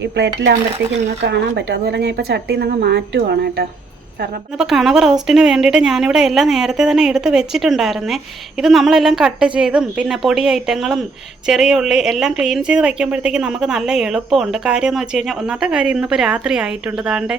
ഈ പ്ലേറ്റിലാകുമ്പോഴത്തേക്ക് നിങ്ങൾക്ക് കാണാൻ പറ്റും. അതുപോലെ ഞാൻ ഇപ്പോൾ ചട്ടിയിൽ നിന്ന് മാറ്റുവാണ് കേട്ടോ. കാരണം അപ്പോൾ കണവ റോസ്റ്റിന് വേണ്ടിയിട്ട് ഞാനിവിടെ എല്ലാം നേരത്തെ തന്നെ എടുത്ത് വെച്ചിട്ടുണ്ടായിരുന്നേ. ഇത് നമ്മളെല്ലാം കട്ട് ചെയ്തും പിന്നെ പൊടി ഐറ്റങ്ങളും ചെറിയ ഉള്ളി എല്ലാം ക്ലീൻ ചെയ്ത് വയ്ക്കുമ്പോഴത്തേക്ക് നമുക്ക് നല്ല എളുപ്പമുണ്ട്. കാര്യം എന്ന് വെച്ച് കഴിഞ്ഞാൽ ഒന്നാമത്തെ കാര്യം ഇന്നിപ്പോൾ രാത്രി ആയിട്ടുണ്ട്. താണ്ടെ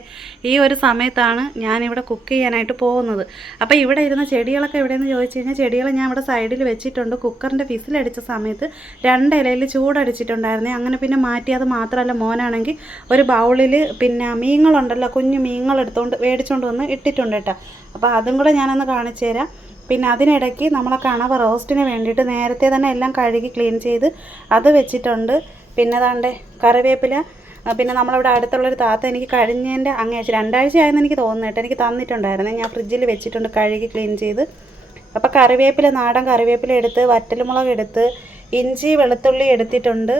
ഈ ഒരു സമയത്താണ് ഞാനിവിടെ കുക്ക് ചെയ്യാനായിട്ട് പോകുന്നത്. അപ്പോൾ ഇവിടെ ഇരുന്ന ചെടികളൊക്കെ എവിടെയെന്ന് ചോദിച്ചു കഴിഞ്ഞാൽ ചെടികൾ ഞാൻ ഇവിടെ സൈഡിൽ വെച്ചിട്ടുണ്ട്. കുക്കറിന്റെ വിസിലടിച്ച സമയത്ത് രണ്ട് ഇലയിൽ ചൂടടിച്ചിട്ടുണ്ടായിരുന്നേ. അങ്ങനെ പിന്നെ മാറ്റി അത് മാത്രമല്ല മോനാണെങ്കിൽ ഒരു ബൗളിൽ പിന്നെ മീങ്ങളുണ്ടല്ലോ കുഞ്ഞു മീങ്ങൾ എടുത്തുകൊണ്ട് മേടിച്ചുകൊണ്ട് വന്ന് ഇട്ടിട്ടുണ്ട് കേട്ടോ. അപ്പോൾ അതും കൂടെ ഞാനൊന്ന് കാണിച്ചു തരാം. പിന്നെ അതിനിടയ്ക്ക് നമ്മളെ കണവ റോസ്റ്റിന് വേണ്ടിയിട്ട് നേരത്തെ തന്നെ എല്ലാം കഴുകി ക്ലീൻ ചെയ്ത് അത് വെച്ചിട്ടുണ്ട്. പിന്നെ താണ്ടേ കറിവേപ്പില. പിന്നെ നമ്മളിവിടെ അടുത്തുള്ളൊരു താത്ത എനിക്ക് കഴിഞ്ഞതിന്റെ അങ്ങേഴ്ച രണ്ടാഴ്ച ആയെന്ന് എനിക്ക് തോന്നുന്നു എനിക്ക് തന്നിട്ടുണ്ടായിരുന്നു. ഞാൻ ഫ്രിഡ്ജിൽ വെച്ചിട്ടുണ്ട് കഴുകി ക്ലീൻ ചെയ്ത്. അപ്പോൾ കറിവേപ്പില നാടൻ കറിവേപ്പില എടുത്ത് വറ്റൽമുളക് എടുത്ത് ഇഞ്ചി വെളുത്തുള്ളി എടുത്തിട്ടുണ്ട്.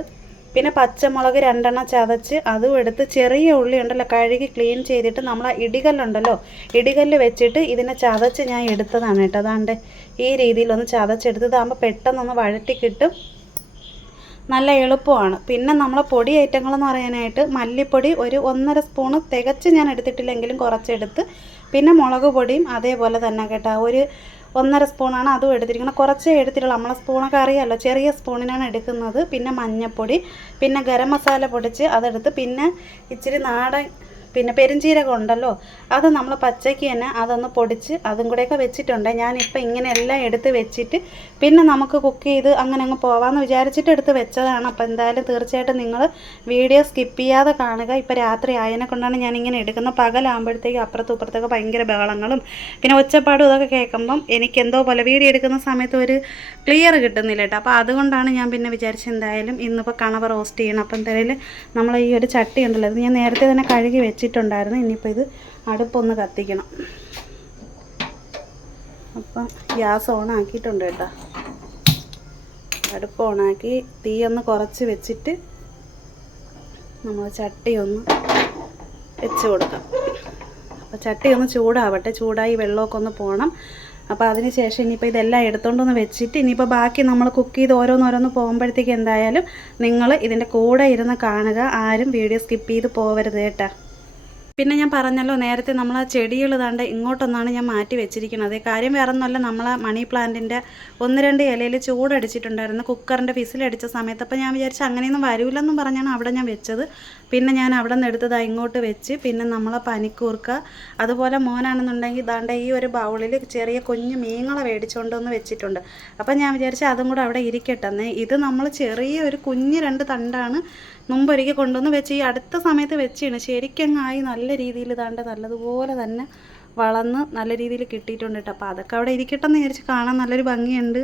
പിന്നെ പച്ചമുളക് രണ്ടെണ്ണം ചതച്ച് അതും എടുത്ത് ചെറിയ ഉള്ളി ഉണ്ടല്ലോ കഴുകി ക്ലീൻ ചെയ്തിട്ട് നമ്മൾ ആ ഇടികല്ലുണ്ടല്ലോ ഇടികല്ല് വെച്ചിട്ട് ഇതിനെ ചതച്ച് ഞാൻ എടുത്തതാണ് കേട്ടോ. അതാണ്ട് ഈ രീതിയിലൊന്ന് ചതച്ചെടുത്ത് ഇതാകുമ്പോൾ പെട്ടെന്നൊന്ന് വഴറ്റി കിട്ടും. നല്ല എളുപ്പമാണ്. പിന്നെ നമ്മൾ പൊടി ഐറ്റങ്ങളെന്ന് പറയാനായിട്ട് മല്ലിപ്പൊടി ഒരു ഒന്നര സ്പൂണ് തികച്ച് ഞാൻ എടുത്തിട്ടില്ലെങ്കിലും കുറച്ചെടുത്ത്. പിന്നെ മുളക് പൊടിയും അതേപോലെ തന്നെ കേട്ടോ. ഒരു ഒന്നര സ്പൂണാണ് അതും എടുത്തിരിക്കുന്നത്. കുറച്ചേ എടുത്തിട്ടുള്ളൂ. നമ്മളെ സ്പൂണൊക്കെ അറിയാമല്ലോ ചെറിയ സ്പൂണിനാണ് എടുക്കുന്നത്. പിന്നെ മഞ്ഞൾപ്പൊടി പിന്നെ ഗരം മസാല പൊടിച്ച് അതെടുത്ത് പിന്നെ ഇച്ചിരി നാടൻ പിന്നെ പെരുംജീരകം ഉണ്ടല്ലോ അത് നമ്മൾ പച്ചയ്ക്ക് തന്നെ അതൊന്ന് പൊടിച്ച് അതും കൂടെയൊക്കെ വെച്ചിട്ടുണ്ട്. ഞാനിപ്പോൾ ഇങ്ങനെ എല്ലാം എടുത്ത് വെച്ചിട്ട് പിന്നെ നമുക്ക് കുക്ക് ചെയ്ത് അങ്ങനെ അങ്ങ് പോവാമെന്ന് വിചാരിച്ചിട്ട് എടുത്ത് വെച്ചതാണ്. അപ്പോൾ എന്തായാലും തീർച്ചയായിട്ടും നിങ്ങൾ വീഡിയോ സ്കിപ്പ് ചെയ്യാതെ കാണുക. ഇപ്പോൾ രാത്രി ആയതിനെ കൊണ്ടാണ് ഞാൻ ഇങ്ങനെ എടുക്കുന്നത്. പകലാകുമ്പോഴത്തേക്ക് അപ്പുറത്തും ഇപ്പുറത്തൊക്കെ ഭയങ്കര ബഹളങ്ങളും. പിന്നെ ഒച്ചപ്പാടും ഇതൊക്കെ കേൾക്കുമ്പം എനിക്ക് എന്തോ പോലെ വീഡിയോ എടുക്കുന്ന സമയത്ത് ഒരു ക്ലിയർ കിട്ടുന്നില്ല കേട്ടോ. അപ്പോൾ അതുകൊണ്ടാണ് ഞാൻ പിന്നെ വിചാരിച്ചത് എന്തായാലും ഇന്നിപ്പോൾ കണവ റോസ്റ്റ് ചെയ്യണം. അപ്പോൾ എന്തായാലും നമ്മൾ ഈ ഒരു ചട്ടി ഉണ്ടല്ലോ അത് ഞാൻ നേരത്തെ തന്നെ കഴുകി വെച്ചിട്ടുണ്ടായിരുന്നു. ഇനിയിപ്പോൾ ഇത് അടുപ്പൊന്ന് കത്തിക്കണം. അപ്പം ഗ്യാസ് ഓൺ ആക്കിയിട്ടുണ്ട് കേട്ടോ. അടുപ്പ് ഓണാക്കി തീ ഒന്ന് കുറച്ച് വെച്ചിട്ട് നമ്മൾ ചട്ടി ഒന്ന് വെച്ച് കൊടുക്കാം. അപ്പോൾ ചട്ടി ഒന്ന് ചൂടാവട്ടെ. ചൂടായി വെള്ളമൊക്കെ ഒന്ന് പോകണം അപ്പോൾ അതിന് ശേഷം ഇനിയിപ്പോൾ ഇതെല്ലാം എടുത്തോണ്ടൊന്ന് വെച്ചിട്ട് ഇനിയിപ്പോൾ ബാക്കി നമ്മൾ കുക്ക് ചെയ്ത് ഓരോന്നോരോന്ന് പോകുമ്പോഴത്തേക്ക് എന്തായാലും നിങ്ങൾ ഇതിന്റെ കൂടെ ഇരുന്ന് കാണുക. ആരും വീഡിയോ സ്കിപ്പ് ചെയ്ത് പോവരുത് കേട്ടോ. പിന്നെ ഞാൻ പറഞ്ഞല്ലോ നേരത്തെ നമ്മൾ ആ ചെടികൾ താണ്ട് ഇങ്ങോട്ടൊന്നാണ് ഞാൻ മാറ്റി വെച്ചിരിക്കുന്നത്. കാര്യം വേറെ ഒന്നുമല്ല നമ്മൾ ആ മണി പ്ലാന്റിന്റെ ഒന്ന് രണ്ട് ഇലയിൽ ചൂടടിച്ചിട്ടുണ്ടായിരുന്നു കുക്കറിന്റെ ഫിസിലടിച്ച സമയത്ത്. അപ്പോൾ ഞാൻ വിചാരിച്ചു അങ്ങനെയൊന്നും വരൂലെന്നും പറഞ്ഞാണ് അവിടെ ഞാൻ വെച്ചത്. പിന്നെ ഞാൻ അവിടെ നിന്ന് എടുത്തത് ഇങ്ങോട്ട് വെച്ച് പിന്നെ നമ്മളെ പനിക്കൂർക്ക. അതുപോലെ മോനാണെന്നുണ്ടെങ്കിൽ ദാണ്ട ഈ ഒരു ബൗളിൽ ചെറിയ കുഞ്ഞു മീങ്ങളെ മേടിച്ചുകൊണ്ട് വെച്ചിട്ടുണ്ട്. അപ്പോൾ ഞാൻ വിചാരിച്ചു അതും കൂടെ അവിടെ ഇരിക്കട്ടെന്നേ ഇത് നമ്മൾ ചെറിയ ഒരു കുഞ്ഞ് രണ്ട് തണ്ടാണ് മുമ്പൊരിക്കൽ കൊണ്ടുവന്ന് വെച്ച് ഈ അടുത്ത സമയത്ത് വെച്ചാണ്. ശരിക്കങ്ങായി നല്ല രീതിയിൽ ഇതാണ്ട് നല്ലതുപോലെ തന്നെ വളർന്ന് നല്ല രീതിയിൽ കിട്ടിയിട്ടുണ്ട് കേട്ടോ. അപ്പോൾ അതൊക്കെ അവിടെ ഇരിക്കട്ടെ എന്ന് വിചാരിച്ച് കാണാൻ നല്ലൊരു ഭംഗിയുണ്ട്.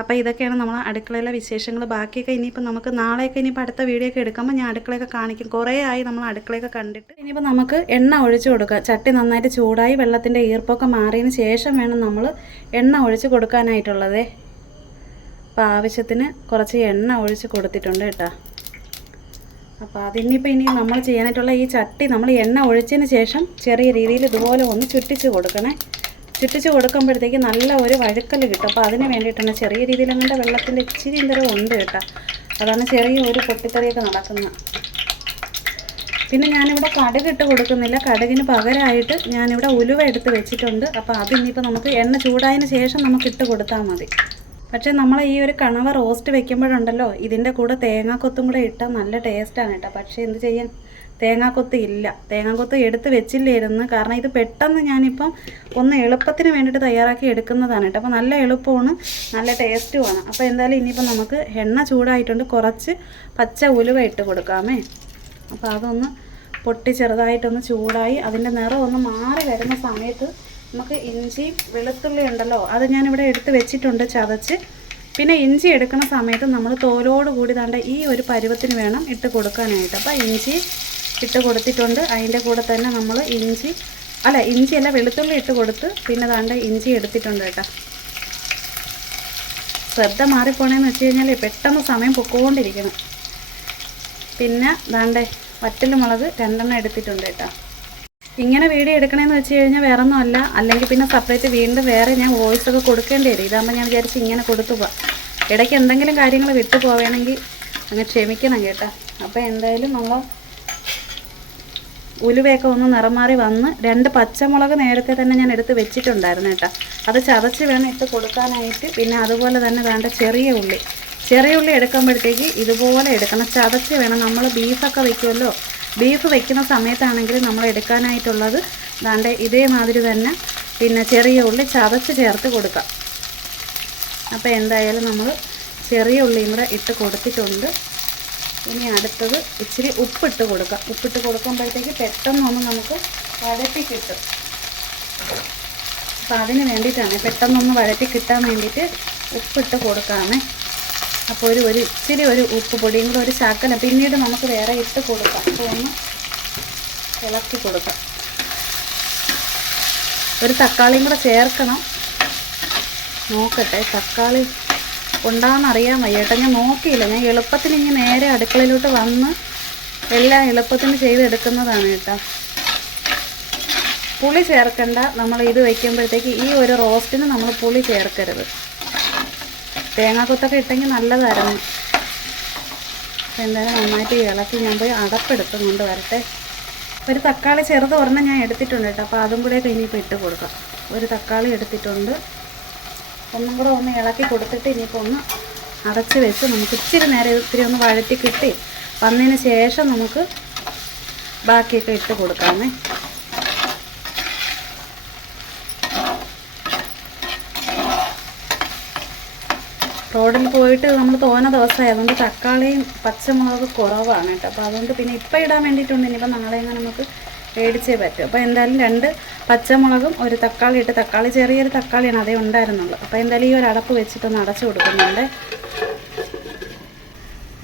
അപ്പോൾ ഇതൊക്കെയാണ് നമ്മൾ അടുക്കളയിലെ വിശേഷങ്ങൾ. ബാക്കിയൊക്കെ ഇനിയിപ്പോൾ നമുക്ക് നാളെയൊക്കെ ഇനിയിപ്പോൾ അടുത്ത വീഡിയോ ഒക്കെ എടുക്കുമ്പോൾ ഞാൻ അടുക്കളയൊക്കെ കാണിക്കും. കുറേ ആയി നമ്മൾ അടുക്കളയൊക്കെ കണ്ടിട്ട്. ഇനിയിപ്പോൾ നമുക്ക് എണ്ണ ഒഴിച്ച് കൊടുക്കാം. ചട്ടി നന്നായിട്ട് ചൂടായി വെള്ളത്തിന്റെ ഈർപ്പൊക്കെ മാറിയതിന് ശേഷം വേണം നമ്മൾ എണ്ണ ഒഴിച്ച് കൊടുക്കാനായിട്ടുള്ളതേ. അപ്പോൾ ആവശ്യത്തിന് കുറച്ച് എണ്ണ ഒഴിച്ച് കൊടുത്തിട്ടുണ്ട് കേട്ടോ. അപ്പോൾ അതിനിപ്പോൾ ഇനി നമ്മൾ ചെയ്യാനായിട്ടുള്ള ഈ ചട്ടി നമ്മൾ എണ്ണ ഒഴിച്ചതിന് ശേഷം ചെറിയ രീതിയിൽ ഇതുപോലെ ഒന്ന് ചുറ്റിച്ച് കൊടുക്കണേ. ചുറ്റിച്ച് കൊടുക്കുമ്പോഴത്തേക്ക് നല്ല ഒരു വഴുക്കൽ കിട്ടും. അപ്പോൾ അതിന് വേണ്ടിയിട്ടാണ് ചെറിയ രീതിയിൽ അങ്ങോട്ട് വെള്ളത്തിന്റെ ഇച്ചിരി എന്തരം ഉണ്ട് കേട്ടോ. അതാണ് ചെറിയ ഒരു പൊട്ടിത്തെറിയൊക്കെ നടക്കുന്നത്. പിന്നെ ഞാനിവിടെ കടുക് ഇട്ട് കൊടുക്കുന്നില്ല. കടുകിന് പകരമായിട്ട് ഞാനിവിടെ ഉലുവ എടുത്ത് വെച്ചിട്ടുണ്ട്. അപ്പോൾ അതിനിപ്പോൾ നമുക്ക് എണ്ണ ചൂടായതിന് ശേഷം നമുക്ക് ഇട്ട് കൊടുത്താൽ മതി. പക്ഷേ നമ്മൾ ഈ ഒരു കണവ റോസ്റ്റ് വെക്കുമ്പോഴുണ്ടല്ലോ ഇതിന്റെ കൂടെ തേങ്ങാക്കൊത്തും കൂടെ ഇട്ടാൽ നല്ല ടേസ്റ്റാണ് കേട്ടോ പക്ഷേ എന്ത് ചെയ്യാൻ? തേങ്ങാക്കൊത്ത് ഇല്ല. തേങ്ങാക്കൊത്ത് എടുത്ത് വെച്ചില്ലായിരുന്നു കാരണം ഇത് പെട്ടെന്ന് ഞാനിപ്പം ഒന്ന് എളുപ്പത്തിന് വേണ്ടിയിട്ട് തയ്യാറാക്കി എടുക്കുന്നതാണ് കേട്ടോ അപ്പോൾ നല്ല എളുപ്പമാണ് നല്ല ടേസ്റ്റുമാണ് അപ്പോൾ എന്തായാലും ഇനിയിപ്പോൾ നമുക്ക് എണ്ണ ചൂടായിട്ടുണ്ട്. കുറച്ച് പച്ച ഉലുവ ഇട്ട് കൊടുക്കാമേ. അപ്പോൾ അതൊന്ന് പൊട്ടി ചെറുതായിട്ടൊന്ന് ചൂടായി അതിന്റെ നിറം ഒന്ന് മാറി വരുന്ന സമയത്ത് നമുക്ക് ഇഞ്ചി വെളുത്തുള്ളി ഉണ്ടല്ലോ അത് ഞാനിവിടെ എടുത്ത് വെച്ചിട്ടുണ്ട് ചതച്ച്. പിന്നെ ഇഞ്ചി എടുക്കുന്ന സമയത്ത് നമ്മൾ തോലോട് കൂടി താണ്ട ഈ ഒരു പരുവത്തിന് വേണം ഇട്ട് കൊടുക്കാനായിട്ട്. അപ്പോൾ ഇഞ്ചി ഇട്ട് കൊടുത്തിട്ടുണ്ട്. അതിന്റെ കൂടെ തന്നെ നമ്മൾ ഇഞ്ചി അല്ല ഇഞ്ചി അല്ല വെളുത്തുള്ളി ഇട്ട് കൊടുത്ത് പിന്നെ താണ്ട ഇഞ്ചി എടുത്തിട്ടുണ്ട് കേട്ടോ. ശ്രദ്ധ മാറിപ്പോണേന്ന് വെച്ച് കഴിഞ്ഞാൽ പെട്ടെന്ന് സമയം പൊക്കോണ്ടിരിക്കണം. പിന്നെ ദാണ്ടെ വറ്റൽ മുളക് രണ്ടെണ്ണം എടുത്തിട്ടുണ്ട് കേട്ടോ. ഇങ്ങനെ വീഡിയോ എടുക്കണമെന്ന് വെച്ച് കഴിഞ്ഞാൽ വേറെ ഒന്നും അല്ല അല്ലെങ്കിൽ പിന്നെ സെപ്പറേറ്റ് വീണ്ടും വേറെ ഞാൻ വോയിസ് ഒക്കെ കൊടുക്കേണ്ടി വരും. ഇതാകുമ്പോൾ ഞാൻ വിചാരിച്ച് ഇങ്ങനെ കൊടുത്തു പോവാം ഇടയ്ക്ക് എന്തെങ്കിലും കാര്യങ്ങൾ വിട്ടു പോവുകയാണെങ്കിൽ അങ്ങ് ക്ഷമിക്കണം കേട്ടോ. അപ്പോൾ എന്തായാലും നമ്മൾ ഉലുവയൊക്കെ ഒന്ന് നിറം മാറി വന്ന് രണ്ട് പച്ചമുളക് നേരത്തെ തന്നെ ഞാൻ എടുത്ത് വെച്ചിട്ടുണ്ടായിരുന്നു കേട്ടോ. അത് ചതച്ച് വേണം ഇട്ട് കൊടുക്കാനായിട്ട്. പിന്നെ അതുപോലെ തന്നെ വേണ്ട ചെറിയ ഉള്ളി. ചെറിയ ഉള്ളി എടുക്കുമ്പോഴത്തേക്ക് ഇതുപോലെ എടുക്കണം. ചതച്ച് വേണം. നമ്മൾ ബീഫൊക്കെ വെക്കുമല്ലോ. ബീഫ് വെക്കുന്ന സമയത്താണെങ്കിൽ നമ്മൾ എടുക്കാനായിട്ടുള്ളത് ദാണ്ട് ഇതേമാതിരി തന്നെ പിന്നെ ചെറിയ ഉള്ളി ചതച്ച് ചേർത്ത് കൊടുക്കാം. അപ്പോൾ എന്തായാലും നമ്മൾ ചെറിയ ഉള്ളിയും കൂടെ ഇട്ട് കൊടുത്തിട്ടുണ്ട്. ഇനി അടുത്തത് ഇച്ചിരി ഉപ്പിട്ട് കൊടുക്കാം. ഉപ്പിട്ട് കൊടുക്കുമ്പോഴത്തേക്ക് പെട്ടെന്നൊന്ന് നമുക്ക് വഴറ്റി കിട്ടും. അപ്പോൾ അതിന് വേണ്ടിയിട്ടാണ്. പെട്ടെന്നൊന്ന് വഴറ്റി കിട്ടാൻ വേണ്ടിയിട്ട് ഉപ്പിട്ട് കൊടുക്കാമേ. അപ്പോൾ ഒരു ഒരു ഇച്ചിരി ഒരു ഉപ്പ് പൊടിയും കൂടെ ഒരു ശകലം പിന്നീട് നമുക്ക് വേറെ ഇട്ട് കൊടുക്കാം. അപ്പോൾ ഒന്ന് ഇളക്കി കൊടുക്കാം. ഒരു തക്കാളിയും കൂടെ ചേർക്കണം. നോക്കട്ടെ തക്കാളി ഉണ്ടാകുന്ന അറിയാൻ വയ്യ കേട്ടോ. ഞാൻ നോക്കിയില്ല. ഞാൻ എളുപ്പത്തിന് ഇനി നേരെ അടുക്കളയിലോട്ട് വന്ന് എല്ലാം എളുപ്പത്തിന് ചെയ്തെടുക്കുന്നതാണ് കേട്ടോ. പുളി ചേർക്കണ്ട. നമ്മൾ ഇത് വയ്ക്കുമ്പോഴത്തേക്ക് ഈ ഒരു റോസ്റ്റിന് നമ്മൾ പുളി ചേർക്കരുത്. തേങ്ങാക്കൊത്തൊക്കെ ഇട്ടെങ്കിൽ നല്ലതായിരുന്നു. അപ്പം എന്തായാലും നന്നായിട്ട് ഇളക്കി ഞാൻ പോയി അടപ്പെടുത്ത് കൊണ്ട് വരട്ടെ ഒരു തക്കാളി ചെറുത് ഒരെണ്ണം ഞാൻ എടുത്തിട്ടുണ്ട് കേട്ടോ. അപ്പോൾ അതും കൂടെ ഇനിയിപ്പോൾ ഇട്ട് കൊടുക്കാം. ഒരു തക്കാളി എടുത്തിട്ടുണ്ട്. ഒന്നും കൂടെ ഒന്ന് ഇളക്കി കൊടുത്തിട്ട് ഇനിയിപ്പോൾ ഒന്ന് അടച്ച് വെച്ച് നമുക്ക് ഇച്ചിരി നേരം ഇത് ഇത്തിരി ഒന്ന് വഴറ്റി കിട്ടി. വന്നതിന് ശേഷം നമുക്ക് ബാക്കിയൊക്കെ ഇട്ട് കൊടുക്കാമേ. റോഡിൽ പോയിട്ട് നമ്മൾ തോന്ന ദിവസമായി. അതുകൊണ്ട് തക്കാളിയും പച്ചമുളക് കുറവാണ് കേട്ടോ. അപ്പോൾ അതുകൊണ്ട് പിന്നെ ഇപ്പം ഇടാൻ വേണ്ടിയിട്ടുണ്ട്. ഇനിയിപ്പോൾ നാളെ എങ്ങനെ നമുക്ക് മേടിച്ചേ പറ്റും. അപ്പോൾ എന്തായാലും രണ്ട് പച്ചമുളകും ഒരു തക്കാളി ഇട്ട് തക്കാളി ചെറിയൊരു തക്കാളിയാണ് അതേ ഉണ്ടായിരുന്നുള്ളൂ. അപ്പോൾ എന്തായാലും ഈ ഒരു അടപ്പ് വെച്ചിട്ടൊന്ന് അടച്ചു കൊടുക്കുന്നുണ്ട്.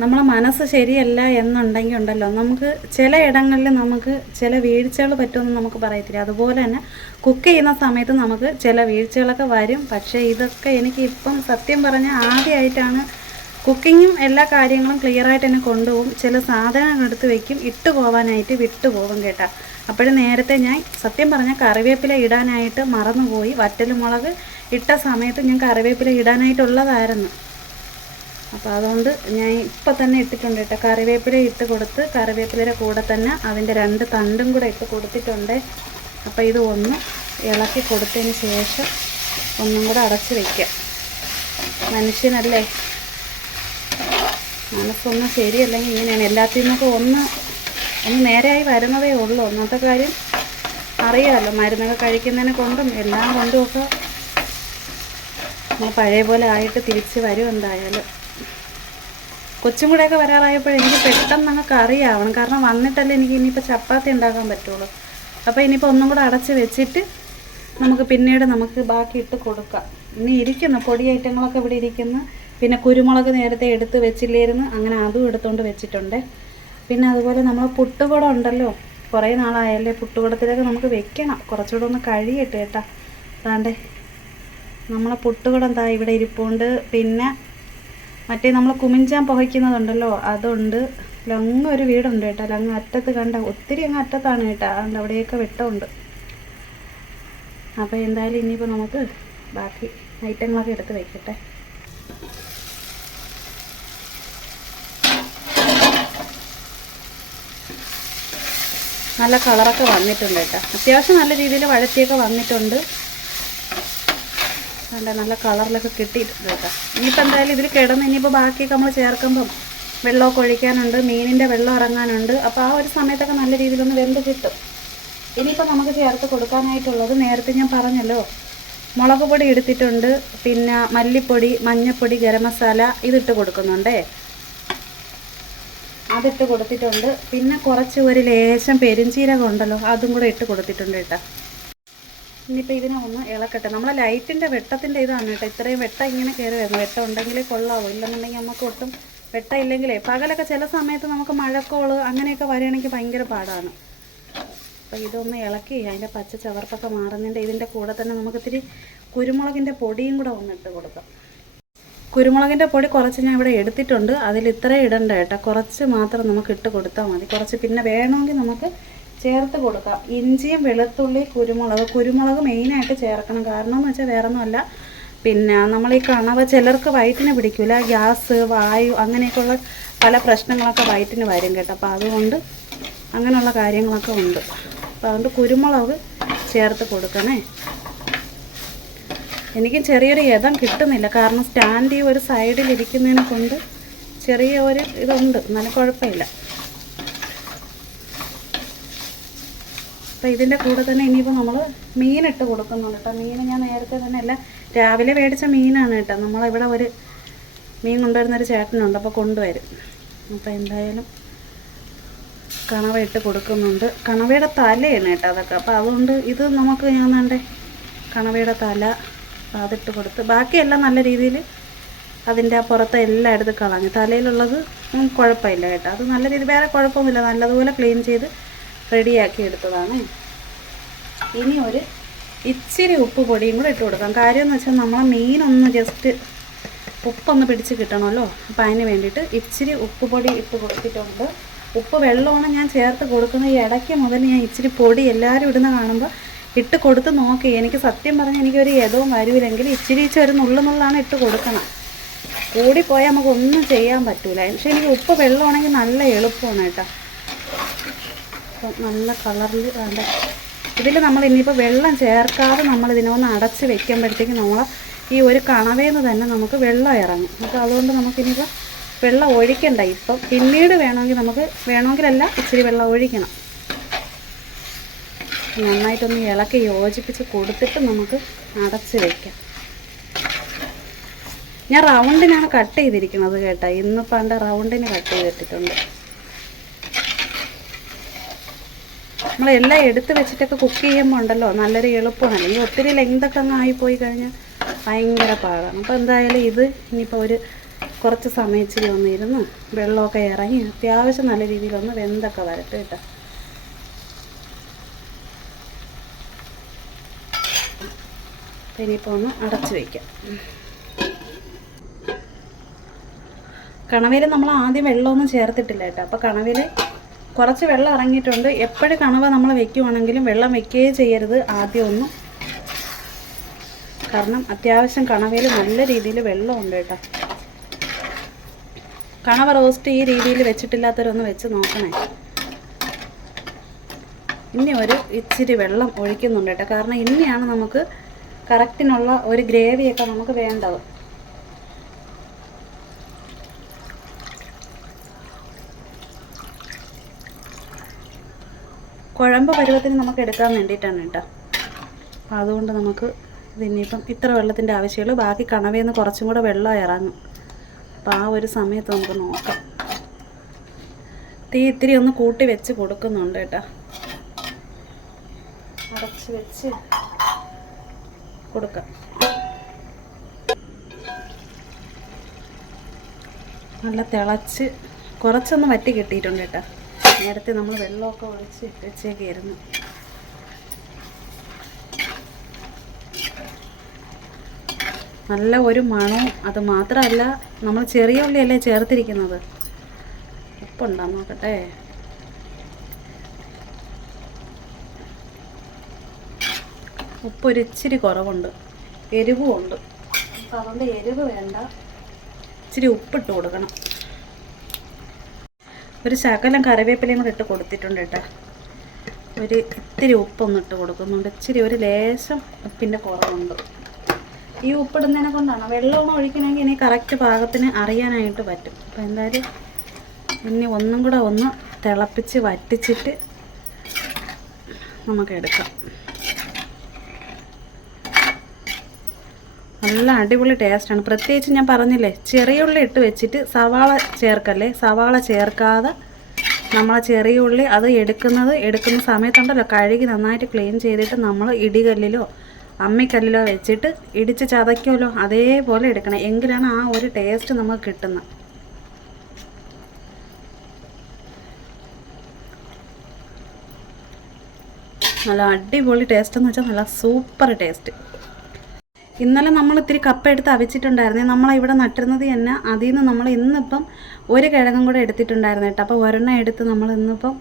നമ്മളെ മനസ്സ് ശരിയല്ല എന്നുണ്ടെങ്കിൽ ഉണ്ടല്ലോ. നമുക്ക് ചില ഇടങ്ങളിൽ നമുക്ക് ചില വീഴ്ചകൾ പറ്റുമെന്ന് നമുക്ക് പറയത്തില്ല. അതുപോലെ തന്നെ കുക്ക് ചെയ്യുന്ന സമയത്ത് നമുക്ക് ചില വീഴ്ചകളൊക്കെ വരും. പക്ഷേ ഇതൊക്കെ എനിക്ക് ഇപ്പം സത്യം പറഞ്ഞാൽ ആദ്യമായിട്ടാണ് കുക്കിങ്ങും എല്ലാ കാര്യങ്ങളും ക്ലിയറായിട്ട് തന്നെ കൊണ്ടുപോകും. ചില സാധനങ്ങൾ എടുത്ത് വെക്കും. ഇട്ട് പോകാനായിട്ട് വിട്ടു പോകും കേട്ടാ. അപ്പോഴും നേരത്തെ ഞാൻ സത്യം പറഞ്ഞാൽ കറിവേപ്പില ഇടാനായിട്ട് മറന്നുപോയി. വറ്റൽ മുളക് ഇട്ട സമയത്ത് ഞാൻ കറിവേപ്പില ഇടാനായിട്ടുള്ളതായിരുന്നു. അപ്പോൾ അതുകൊണ്ട് ഞാൻ ഇപ്പം തന്നെ ഇട്ടിട്ടുണ്ട് കേട്ടോ. കറിവേപ്പില ഇട്ട് കൊടുത്ത് കറിവേപ്പിലയുടെ കൂടെ തന്നെ അതിന്റെ രണ്ട് തണ്ടും കൂടെ ഇട്ട് കൊടുത്തിട്ടുണ്ട്. അപ്പോൾ ഇത് ഒന്ന് ഇളക്കി കൊടുത്തതിന് ശേഷം ഒന്നും കൂടെ അടച്ച് വയ്ക്കാം മനുഷ്യനല്ലേ? മനസ്സൊന്നും ശരിയല്ലെങ്കിൽ ഇങ്ങനെയാണ്. എല്ലാത്തിൽ നിന്നൊക്കെ ഒന്ന് ഒന്ന് നേരെയായി വരുന്നതേ ഉള്ളൂ. ഒന്നാമത്തെ കാര്യം അറിയാമല്ലോ മരുന്നൊക്കെ കഴിക്കുന്നതിനെ കൊണ്ടും എല്ലാം കൊണ്ടുമൊക്കെ നമ്മൾ പഴയ പോലെ ആയിട്ട് തിരിച്ച് വരും എന്തായാലും. കൊച്ചും കൂടെയൊക്കെ വരാറായപ്പോൾ എനിക്ക് പെട്ടെന്ന് അങ്ങ് കറിയാവണം. കാരണം വന്നിട്ടല്ലേ എനിക്ക് ഇനിയിപ്പോൾ ചപ്പാത്തി ഉണ്ടാക്കാൻ പറ്റുള്ളൂ. അപ്പോൾ ഇനിയിപ്പോൾ ഒന്നും കൂടെ അടച്ച് വെച്ചിട്ട് നമുക്ക് പിന്നീട് നമുക്ക് ബാക്കി ഇട്ട് കൊടുക്കാം. ഇനി ഇരിക്കുന്നു. പൊടി ഐറ്റങ്ങളൊക്കെ ഇവിടെ ഇരിക്കുന്നു. പിന്നെ കുരുമുളക് നേരത്തെ എടുത്ത് വെച്ചില്ലായിരുന്നു. അങ്ങനെ അതും എടുത്തുകൊണ്ട് വെച്ചിട്ടുണ്ട്. പിന്നെ അതുപോലെ നമ്മൾ പുട്ടുകുടം ഉണ്ടല്ലോ. കുറേ നാളായല്ലേ പുട്ടുകുടത്തിലൊക്കെ നമുക്ക് വെക്കണം. കുറച്ചുകൂടെ ഒന്ന് കഴിയട്ടെ കേട്ടാ. അതാണ്ടേ നമ്മളെ പുട്ടുകുടം താ ഇവിടെ ഇരിപ്പുണ്ട്. പിന്നെ മറ്റേ നമ്മൾ കുമിഞ്ചാൻ പുകയ്ക്കുന്നതുണ്ടല്ലോ അതുണ്ട്. ലങ്ങ് ഒരു വീടുണ്ട് കേട്ടോ. ലങ്ങ് അറ്റത്ത് കണ്ട ഒത്തിരി അങ്ങ് അറ്റത്താണ് കേട്ടോ. അതുകൊണ്ട് അവിടെയൊക്കെ വെട്ടമുണ്ട്. അപ്പോൾ എന്തായാലും ഇനിയിപ്പോൾ നമുക്ക് ബാക്കി ഐറ്റങ്ങളൊക്കെ എടുത്ത് വയ്ക്കട്ടെ നല്ല കളറൊക്കെ വന്നിട്ടുണ്ട് കേട്ടോ. അത്യാവശ്യം നല്ല രീതിയിൽ വഴത്തിയൊക്കെ വന്നിട്ടുണ്ട്. കണ്ട നല്ല കളറിലൊക്കെ കിട്ടിയിട്ടുണ്ട് കേട്ടോ. ഇനിയിപ്പോൾ എന്തായാലും ഇതിൽ കിടന്ന് ഇനിയിപ്പോൾ ബാക്കിയൊക്കെ നമ്മൾ ചേർക്കുമ്പം വെള്ളമൊക്കെ ഒഴിക്കാനുണ്ട് മീനിന്റെ വെള്ളം ഇറങ്ങാനുണ്ട്. അപ്പോൾ ആ ഒരു സമയത്തൊക്കെ നല്ല രീതിയിലൊന്ന് വെന്ത് കിട്ടും. ഇനിയിപ്പോൾ നമുക്ക് ചേർത്ത് കൊടുക്കാനായിട്ടുള്ളത് നേരത്തെ ഞാൻ പറഞ്ഞല്ലോ. മുളക് പൊടി എടുത്തിട്ടുണ്ട് പിന്നെ മല്ലിപ്പൊടി മഞ്ഞൾപ്പൊടി ഗരം മസാല ഇതിട്ട് കൊടുക്കുന്നുണ്ടേ. അതിട്ട് കൊടുത്തിട്ടുണ്ട്. പിന്നെ കുറച്ച് ഒരു ലേശം പെരുംജീരകം ഉണ്ടല്ലോ അതും കൂടെ ഇട്ട് കൊടുത്തിട്ടുണ്ട് കേട്ടോ. ഇനിയിപ്പോൾ ഇതിനെ ഒന്ന് ഇളക്കട്ടെ. നമ്മളെ ലൈറ്റിന്റെ വെട്ടത്തിന്റെ ഇതാണ് കേട്ടോ. ഇത്രയും വെട്ടം ഇങ്ങനെ കയറി വരുന്നത് വെട്ടം ഉണ്ടെങ്കിലേ കൊള്ളാവൂ. ഇല്ലെന്നുണ്ടെങ്കിൽ നമുക്ക് ഒട്ടും വെട്ട ഇല്ലെങ്കിലേ. പകലൊക്കെ ചില സമയത്ത് നമുക്ക് മഴക്കോൾ അങ്ങനെയൊക്കെ വരികയാണെങ്കിൽ ഭയങ്കര പാടാണ്. അപ്പോൾ ഇതൊന്ന് ഇളക്കി. അതിന്റെ പച്ച ചവർപ്പൊക്കെ മാറുന്നതിന്റെ ഇതിന്റെ കൂടെ തന്നെ നമുക്ക് ഇത്തിരി കുരുമുളകിന്റെ പൊടിയും കൂടെ ഒന്ന് ഇട്ട് കൊടുക്കാം. കുരുമുളകിന്റെ പൊടി കുറച്ച് ഞാൻ ഇവിടെ എടുത്തിട്ടുണ്ട്. അതിൽ ഇത്രയും ഇടണ്ട കേട്ടോ. കുറച്ച് മാത്രം നമുക്ക് ഇട്ട് കൊടുത്താൽ മതി. കുറച്ച് പിന്നെ വേണമെങ്കിൽ നമുക്ക് ചേർത്ത് കൊടുക്കാം ഇഞ്ചിയും വെളുത്തുള്ളി കുരുമുളക്. കുരുമുളക് മെയിനായിട്ട് ചേർക്കണം. കാരണം എന്ന് വെച്ചാൽ വേറെ ഒന്നുമല്ല പിന്നെ നമ്മൾ ഈ കണവ ചിലർക്ക് വയറ്റിന് പിടിക്കില്ല ഗ്യാസ് വായു അങ്ങനെയൊക്കെയുള്ള പല പ്രശ്നങ്ങളൊക്കെ വയറ്റിന് വരും കേട്ടോ. അപ്പോൾ അതുകൊണ്ട് അങ്ങനെയുള്ള കാര്യങ്ങളൊക്കെ ഉണ്ട്. അപ്പോൾ അതുകൊണ്ട് കുരുമുളക് ചേർത്ത് കൊടുക്കണേ. എനിക്ക് ചെറിയൊരു യഥം കിട്ടുന്നില്ല. കാരണം സ്റ്റാൻഡ് ഈ ഒരു സൈഡിലിരിക്കുന്നതിനെ കൊണ്ട് ചെറിയ ഒരു ഇതുണ്ട്. എന്നാലും കുഴപ്പമില്ല. അപ്പോൾ ഇതിന്റെ കൂടെ തന്നെ ഇനിയിപ്പോൾ നമ്മൾ മീനിട്ട് കൊടുക്കുന്നുണ്ട് കേട്ടോ മീൻ ഞാൻ നേരത്തെ തന്നെ എല്ലാം രാവിലെ മേടിച്ച മീനാണ് കേട്ടോ നമ്മളിവിടെ ഒരു മീൻ കൊണ്ടുവരുന്നൊരു ചേട്ടനുണ്ട് അപ്പോൾ കൊണ്ടുവരും. അപ്പോൾ എന്തായാലും കണവ ഇട്ട് കൊടുക്കുന്നുണ്ട്. കണവയുടെ തലയാണ് കേട്ടോ അതൊക്കെ. അപ്പോൾ അതുകൊണ്ട് ഇത് നമുക്ക് ഞാൻ വേണ്ടേ കണവയുടെ തല അതിട്ട് കൊടുത്ത് ബാക്കിയെല്ലാം നല്ല രീതിയിൽ അതിന്റെ ആ പുറത്തെ എല്ലാം എടുത്ത് കളഞ്ഞു. തലയിലുള്ളത് കുഴപ്പമില്ല കേട്ടോ അത് നല്ല രീതി വേറെ കുഴപ്പമൊന്നുമില്ല. നല്ലതുപോലെ ക്ലീൻ ചെയ്ത് റെഡിയാക്കി എടുത്തതാണ്. ഇനി ഒരു ഇച്ചിരി ഉപ്പ് പൊടിയും കൂടെ ഇട്ട് കൊടുക്കാം. കാര്യം എന്ന് വെച്ചാൽ നമ്മളെ മീനൊന്ന് ജസ്റ്റ് ഉപ്പൊന്ന് പിടിച്ച് കിട്ടണമല്ലോ. അപ്പോൾ അതിന് വേണ്ടിയിട്ട് ഇച്ചിരി ഉപ്പ് പൊടി ഇട്ട് കൊടുത്തിട്ടുണ്ട്. ഉപ്പ് വെള്ളമാണ് ഞാൻ ചേർത്ത് കൊടുക്കുന്നത്. ഈ ഇടയ്ക്ക് മുതൽ ഞാൻ ഇച്ചിരി പൊടി എല്ലാവരും ഇടുന്ന കാണുമ്പോൾ ഇട്ട് കൊടുത്ത് നോക്കി. എനിക്ക് സത്യം പറഞ്ഞാൽ എനിക്കൊരു യഥവും വരൂലെങ്കിൽ ഇച്ചിരി ഒരു നുള്ളു നുള്ളാണ് ഇട്ട് കൊടുക്കണം കൂടിപ്പോയാൽ നമുക്കൊന്നും ചെയ്യാൻ പറ്റില്ല പക്ഷേ എനിക്ക് ഉപ്പ് വെള്ളമാണെങ്കിൽ നല്ല എളുപ്പമാണ് കേട്ടോ. അപ്പം നല്ല കളറിൽ വേണ്ട. ഇതിൽ നമ്മൾ ഇനിയിപ്പോൾ വെള്ളം ചേർക്കാതെ നമ്മൾ ഇതിനൊന്ന് അടച്ച് വെക്കുമ്പോഴത്തേക്ക് നമ്മൾ ഈ ഒരു കണവയിൽ നിന്ന് തന്നെ നമുക്ക് വെള്ളം ഇറങ്ങും. അപ്പോൾ അതുകൊണ്ട് നമുക്കിനിയിപ്പോൾ വെള്ളം ഒഴിക്കണ്ട ഇപ്പം. പിന്നീട് വേണമെങ്കിൽ നമുക്ക് വേണമെങ്കിലല്ല ഇച്ചിരി വെള്ളം ഒഴിക്കണം. നന്നായിട്ടൊന്ന് ഇളക്കി യോജിപ്പിച്ച് കൊടുത്തിട്ട് നമുക്ക് അടച്ച് വെക്കാം. ഞാൻ റൗണ്ടിനാണ് കട്ട് ചെയ്തിരിക്കുന്നത് കേട്ടോ. ഇന്ന് പണ്ട് റൗണ്ടിന് കട്ട് ചെയ്തിട്ടിട്ടുണ്ട് നമ്മളെല്ലാം എടുത്ത് വെച്ചിട്ടൊക്കെ കുക്ക് ചെയ്യുമ്പോൾ ഉണ്ടല്ലോ നല്ലൊരു എളുപ്പമാണ്. അല്ലെങ്കിൽ ഒത്തിരി ലെങ്തൊക്കെ അങ്ങ് ആയിപ്പോയി കഴിഞ്ഞാൽ ഭയങ്കര പാടാണ്. അപ്പോൾ എന്തായാലും ഇത് ഇനിയിപ്പോൾ ഒരു കുറച്ച് സമയം ഇച്ചിരി വെള്ളമൊക്കെ ഇറങ്ങി അത്യാവശ്യം നല്ല രീതിയിലൊന്ന് വെന്തൊക്കെ വരട്ടെ കേട്ടോ അപ്പം ഇനിയിപ്പോൾ ഒന്ന് അടച്ച് വയ്ക്കാം കണവയിൽ നമ്മൾ ആദ്യം വെള്ളമൊന്നും ചേർത്തിട്ടില്ല കേട്ടോ അപ്പോൾ കണവയിൽ കുറച്ച് വെള്ളം ഇറങ്ങിയിട്ടുണ്ട്. എപ്പോഴും കണവ നമ്മൾ വെക്കുവാണെങ്കിലും വെള്ളം വെക്കുകയേ ചെയ്യരുത് ആദ്യം ഒന്നും. കാരണം അത്യാവശ്യം കണവയിൽ നല്ല രീതിയിൽ വെള്ളമുണ്ട് കേട്ടോ. കണവ റോസ്റ്റ് ഈ രീതിയിൽ വെച്ചിട്ടില്ലാത്തവരൊന്ന് വെച്ച് നോക്കണേ. ഇനി ഒരു ഇച്ചിരി വെള്ളം ഒഴിക്കുന്നുണ്ട് കേട്ടോ. കാരണം ഇനിയാണ് നമുക്ക് കറക്റ്റിനുള്ള ഒരു ഗ്രേവിയൊക്കെ നമുക്ക് വേണ്ടത്. കുഴമ്പ് പരുവത്തിന് നമുക്ക് എടുക്കാൻ വേണ്ടിയിട്ടാണ് കേട്ടോ. അപ്പോൾ അതുകൊണ്ട് നമുക്ക് ഇതിനിപ്പം ഇത്ര വെള്ളത്തിന്റെ ആവശ്യമുള്ളൂ. ബാക്കി കണവേന്ന് കുറച്ചും കൂടെ വെള്ളം ഇറങ്ങും. അപ്പോൾ ആ ഒരു സമയത്ത് നമുക്ക് നോക്കാം. തീ ഇത്തിരി ഒന്ന് കൂട്ടി വെച്ച് കൊടുക്കുന്നുണ്ട് കേട്ടോ. അടച്ച് വെച്ച് കൊടുക്കാം. നല്ല തിളച്ച് കുറച്ചൊന്ന് വറ്റി കിട്ടിയിട്ടുണ്ട് കേട്ടോ. നേരത്തെ നമ്മൾ വെള്ളമൊക്കെ ഒഴിച്ച് വെച്ചേക്കായിരുന്നു നല്ല ഒരു മണവും അത് മാത്രമല്ല നമ്മൾ ചെറിയ ഉള്ളിയല്ലേ ചേർത്തിരിക്കുന്നത്? ഉപ്പുണ്ടോ നോക്കട്ടെ? ഉപ്പ് ഇച്ചിരി കുറവുണ്ട്. എരിവും ഉണ്ട് അപ്പം അതുകൊണ്ട് എരിവ് വേണ്ട. ഇച്ചിരി ഉപ്പിട്ട് കൊടുക്കണം. ഒരു ശകലം കറിവേപ്പിലയും കൂടെ ഇട്ട് കൊടുത്തിട്ടുണ്ട് കേട്ടോ. ഒരു ഇത്തിരി ഉപ്പൊന്നും ഇട്ട് കൊടുക്കുന്നുണ്ട്. ഇച്ചിരി ഒരു ലേശം ഉപ്പിന്റെ കുറവുണ്ട്. ഈ ഉപ്പിടുന്നതിനെ കൊണ്ടാണ്? വെള്ളവും ഒഴിക്കണമെങ്കിൽ ഇനി കറക്റ്റ് പാകത്തിന് അറിയാനായിട്ട് പറ്റും. അപ്പോൾ എന്തായാലും ഇനി ഒന്നും കൂടെ ഒന്ന് തിളപ്പിച്ച് വറ്റിച്ചിട്ട് നമുക്ക് എടുക്കാം. നല്ല അടിപൊളി ടേസ്റ്റാണ് പ്രത്യേകിച്ച് ഞാൻ പറഞ്ഞില്ലേ ചെറിയ ഉള്ളി ഇട്ട് വെച്ചിട്ട് സവാള ചേർക്കല്ലേ? സവാള ചേർക്കാതെ നമ്മൾ ചെറിയ ഉള്ളി അത് എടുക്കുന്നത് എടുക്കുന്ന സമയത്തുണ്ടല്ലോ കഴുകി നന്നായിട്ട് ക്ലീൻ ചെയ്തിട്ട് നമ്മൾ ഇടികല്ലിലോ അമ്മിക്കല്ലിലോ വെച്ചിട്ട് ഇടിച്ച് ചതയ്ക്കുമല്ലോ അതേപോലെ എടുക്കണം. എങ്കിലാണ് ആ ഒരു ടേസ്റ്റ് നമുക്ക് കിട്ടുന്നത്. നല്ല അടിപൊളി ടേസ്റ്റ് എന്ന് വെച്ചാൽ നല്ല സൂപ്പർ ടേസ്റ്റ് ഇന്നലെ നമ്മൾ ഇത്തിരി കപ്പ എടുത്ത് അവിച്ചിട്ടുണ്ടായിരുന്നേ. നമ്മളിവിടെ നട്ടിരുന്നത് തന്നെ അതിൽ നിന്ന് നമ്മൾ ഇന്നിപ്പം ഒരു കിഴങ്ങും കൂടെ എടുത്തിട്ടുണ്ടായിരുന്നു കേട്ടോ. അപ്പോൾ ഒരെണ്ണം എടുത്ത് നമ്മൾ ഇന്നിപ്പം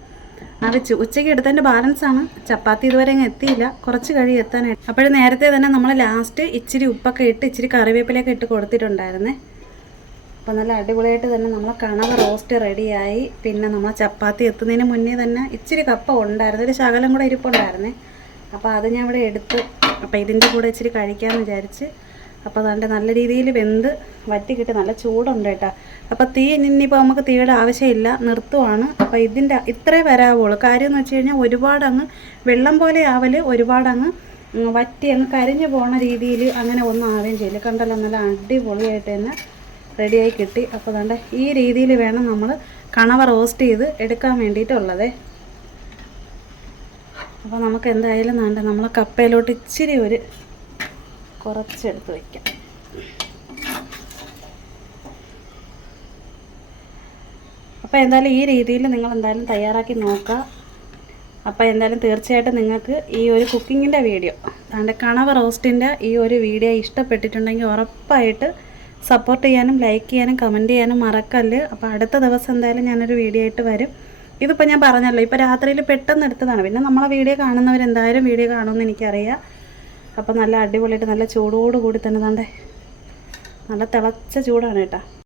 അവിച്ചു. ഉച്ചയ്ക്ക് എടുത്തതിന്റെ ബാലൻസാണ് ചപ്പാത്തി ഇതുവരെ അങ്ങ് എത്തിയില്ല. കുറച്ച് കഴിയും എത്താനായിട്ട് അപ്പോൾ നേരത്തെ തന്നെ നമ്മൾ ലാസ്റ്റ് ഇച്ചിരി ഉപ്പൊക്കെ ഇട്ട് ഇച്ചിരി കറിവേപ്പിലൊക്കെ ഇട്ട് കൊടുത്തിട്ടുണ്ടായിരുന്നേ. അപ്പോൾ നല്ല അടിപൊളിയായിട്ട് തന്നെ നമ്മളെ കണവ റോസ്റ്റ് റെഡിയായി. പിന്നെ നമ്മളെ ചപ്പാത്തി എത്തുന്നതിന് മുന്നേ തന്നെ ഇച്ചിരി കപ്പ ഉണ്ടായിരുന്നു. ഒരു ശകലം കൂടെ ഇരിപ്പുണ്ടായിരുന്നേ. അപ്പോൾ അത് ഞാൻ ഇവിടെ എടുത്ത്. അപ്പോൾ ഇതിന്റെ കൂടെ ഇച്ചിരി കഴിക്കാമെന്ന് വിചാരിച്ച്. അപ്പോൾ അതുകൊണ്ട് നല്ല രീതിയിൽ വെന്ത് വറ്റി കിട്ടി. നല്ല ചൂടുണ്ട് കേട്ടോ. അപ്പോൾ തീ ഇനിയിപ്പോൾ നമുക്ക് തീയുടെ ആവശ്യമില്ല. നിർത്തുവാണ്. അപ്പോൾ ഇതിന്റെ ഇത്രേ വരാവുള്ളൂ. കാര്യം എന്ന് വെച്ച് കഴിഞ്ഞാൽ ഒരുപാട് അങ്ങ് വെള്ളം പോലെ ആവൽ ഒരുപാട് അങ്ങ് ഉം, വറ്റി അങ്ങ് കരിഞ്ഞു പോണ രീതിയിൽ അങ്ങനെ ഒന്നും ആവുകയും ചെയ്യില്ല. കണ്ടല്ലോ നല്ല അടിപൊളിയായിട്ട് തന്നെ റെഡിയായി കിട്ടി. അപ്പോൾ അതുകൊണ്ട് ഈ രീതിയിൽ വേണം നമ്മൾ കണവ റോസ്റ്റ് ചെയ്ത് എടുക്കാൻ വേണ്ടിയിട്ടുള്ളതേ. അപ്പോൾ നമുക്ക് എന്തായാലും വേണ്ട നമ്മൾ കപ്പയിലോട്ട് ഇച്ചിരി ഒരു കുറച്ചെടുത്ത് വയ്ക്കാം അപ്പോൾ എന്തായാലും ഈ രീതിയിൽ നിങ്ങൾ എന്തായാലും തയ്യാറാക്കി നോക്കുക. അപ്പോൾ എന്തായാലും തീർച്ചയായിട്ടും നിങ്ങൾക്ക് ഈ ഒരു കുക്കിങ്ങിന്റെ വീഡിയോ അതിന്റെ കണവ റോസ്റ്റിന്റെ ഈ ഒരു വീഡിയോ ഇഷ്ടപ്പെട്ടിട്ടുണ്ടെങ്കിൽ ഉറപ്പായിട്ട് സപ്പോർട്ട് ചെയ്യാനും ലൈക്ക് ചെയ്യാനും കമന്റ് ചെയ്യാനും മറക്കല്ല്. അപ്പോൾ അടുത്ത ദിവസം എന്തായാലും ഞാനൊരു വീഡിയോ ആയിട്ട് വരും. ഇതിപ്പോൾ ഞാൻ പറഞ്ഞല്ലോ ഇപ്പോൾ രാത്രിയിൽ പെട്ടെന്ന് എടുത്തതാണ്. പിന്നെ നമ്മളെ വീഡിയോ കാണുന്നവർ എന്തായാലും വീഡിയോ കാണുമെന്ന് എനിക്കറിയാം. അപ്പോൾ നല്ല അടിപൊളിയായിട്ട് നല്ല ചൂടോടുകൂടി തന്നെ തണ്ടേ നല്ല തിളച്ച ചൂടാണ് കേട്ടോ.